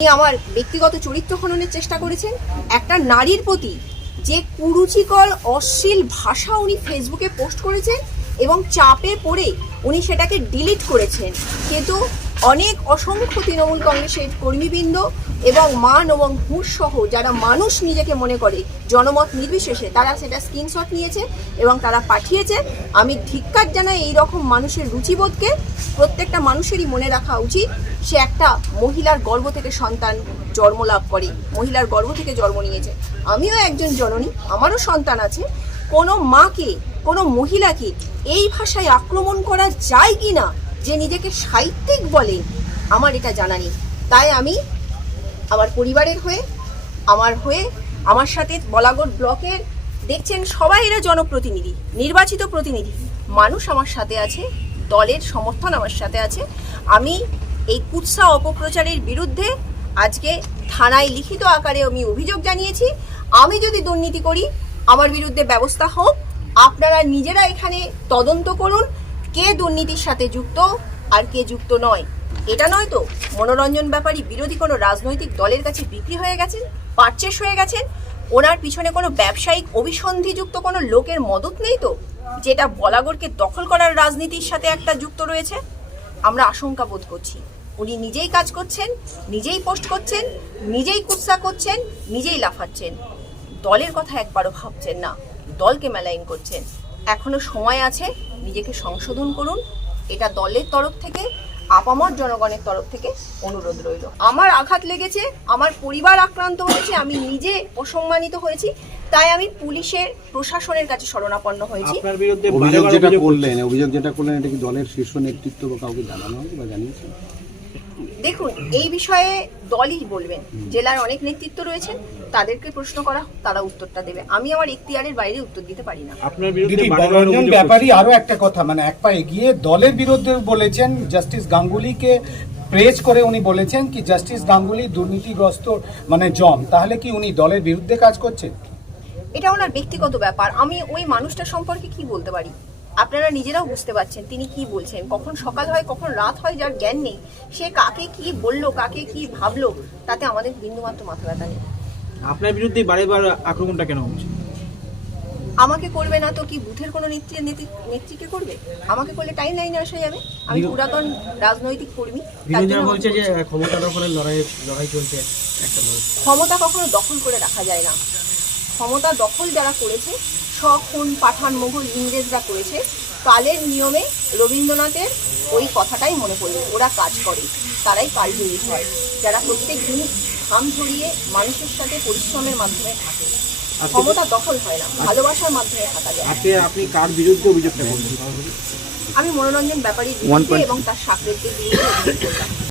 আমার ব্যক্তিগত চরিত্র খননের চেষ্টা করেছেন। একটা নারীর প্রতি যে কুরুচিকর অশ্লীল ভাষা উনি ফেসবুকে পোস্ট করেছেন এবং চাপে পড়ে উনি সেটাকে ডিলিট করেছেন, কিন্তু অনেক অসংখ্য তৃণমূল কংগ্রেসের কর্মীবৃন্দ এবং মান এবং হুঁশ সহ যারা মানুষ নিজেকে মনে করে জনমত নির্বিশেষে তারা সেটা স্ক্রিনশট নিয়েছে এবং তারা পাঠিয়েছে। আমি ধিক্কার জানাই এই রকম মানুষের রুচিবোধকে। প্রত্যেকটা মানুষেরই মনে রাখা উচিত সে একটা মহিলার গর্ভ থেকে সন্তান জন্ম লাভ করে, মহিলার গর্ভ থেকে জন্ম নিয়েছে। আমিও একজন জননী, আমারও সন্তান আছে। কোনো মাকে, কোনো মহিলাকে এই ভাষায় আক্রমণ করা যায় কি না, যে নিজেকে সাহিত্যিক বলে, আমার এটা জানা নেই। তাই আমি আমার পরিবারের হয়ে, আমার সাথে বলাগড় ব্লকের দেখছেন সবাই এরা জনপ্রতিনিধি, নির্বাচিত প্রতিনিধি, মানুষ আমার সাথে আছে, দলের সমর্থন আমার সাথে আছে। আমি এই কুৎসা অপপ্রচারের বিরুদ্ধে আজকে থানায় লিখিত আকারে আমি অভিযোগ জানিয়েছি। আমি যদি দুর্নীতি করি আমার বিরুদ্ধে ব্যবস্থা হোক। আপনারা নিজেরা এখানে তদন্ত করুন কে দুর্নীতির সাথে যুক্ত আর কে যুক্ত নয়। এটা নয় তো মনোরঞ্জন ব্যাপারী বিরোধী কোনো রাজনৈতিক দলের কাছে বিক্রি হয়ে গেছেন, পারচেস হয়ে গেছেন। ওনার পিছনে কোনো ব্যবসায়িক অভিসন্ধিযুক্ত কোনো লোকের মদত নেই তো, যেটা বলাগড়কে দখল করার রাজনীতির সাথে একটা যুক্ত রয়েছে। আমরা আশঙ্কা বোধ করছি উনি নিজেই কাজ করছেন, নিজেই পোস্ট করছেন, নিজেই কুৎসা করছেন, নিজেই লাফাচ্ছেন। দলের কথা একবারও ভাবছেন না, দলকে মেলাইন করছেন। এখনো সময় আছে, নিজেকে সংশোধন করুন। এটা দলের তরফ থেকে, আপামর জনগণের তরফ থেকে অনুরোধ রইল। আমার আঘাত লেগেছে, আমার পরিবার আক্রান্ত হয়েছে, আমি নিজে অসম্মানিত হয়েছি, তাই আমি পুলিশের প্রশাসনের কাছে শরণাপন্ন হয়েছি। আপনার বিরুদ্ধে অভিযোগ যেটা করলেন এটা কি দলের শীর্ষ নেতৃত্ব বা কাউকে জানানো হয়েছে বা জানিয়েছেন? দেখুন, এই বিষয়ে দলই বলবেন। জেলার অনেক নেতৃত্ব রয়েছেন, তাদেরকে প্রশ্ন করা, তারা উত্তরটা দেবে। আমি আমার এখতিয়ারের বাইরে উত্তর দিতে পারি না। আপনার বিরুদ্ধে মনোরঞ্জন ব্যাপারী আরো একটা কথা, মানে এক পা এগিয়ে দলের বিরুদ্ধে বলেছেন, জাস্টিস গাঙ্গুলিকে প্রেজ করে উনি বলেছেন কি জাস্টিস গাঙ্গুলি দুর্নীতিগ্রস্ত মানে জম, তাহলে কি উনি দলের বিরুদ্ধে কাজ করছেন? এটা ওনার ব্যক্তিগত ব্যাপার। আমি ওই মানুষটা সম্পর্কে কি বলতে পারি? আপনারা নিজেরাও বুঝতে পারছেন তিনি কি বলছেন। কখন সকাল হয় কখন রাত হয় যার জ্ঞান নেই, সে কাকে কি বললো, কাকে কি ভাবলো, তাতে আমাদের বিন্দুমাত্র মাথা ব্যথা নেই। আপনার বিরুদ্ধে বারেবার আক্রমণটা কেন হচ্ছে? আমাকে করবে না তো কি বুথের কোনো নেত্রীকে করবে? আমাকে করলে টাইম লাইনে আসা যাবে। আমি পুরাতন রাজনৈতিক কর্মী। বলছে যে ক্ষমতা দখলের লড়াই চলছে একটা লোক। ক্ষমতা কখনো দখল করে রাখা যায় না। ক্ষমতা দখল যারা করেছে, শখুন পাঠান মোগল ইংরেজরা করেছে, কালের নিয়মে রবীন্দ্রনাথের ওই কথাটাই মনে পড়বে। ওরা কাজ করে, তারাই কালজয়ী হয়, যারা প্রত্যেক দিন ঘাম ঝরিয়ে মানুষের সাথে পরিশ্রমের মাধ্যমে থাকে। ক্ষমতা দখল হয় না, ভালোবাসার মাধ্যমে থাকা যায়। আপনি কার বিরুদ্ধে অভিযোগটা করছেন? আমি মনোরঞ্জন ব্যাপারীর বিরুদ্ধে এবং তার সাকরেদদের বিরুদ্ধে অভিযোগ করলাম।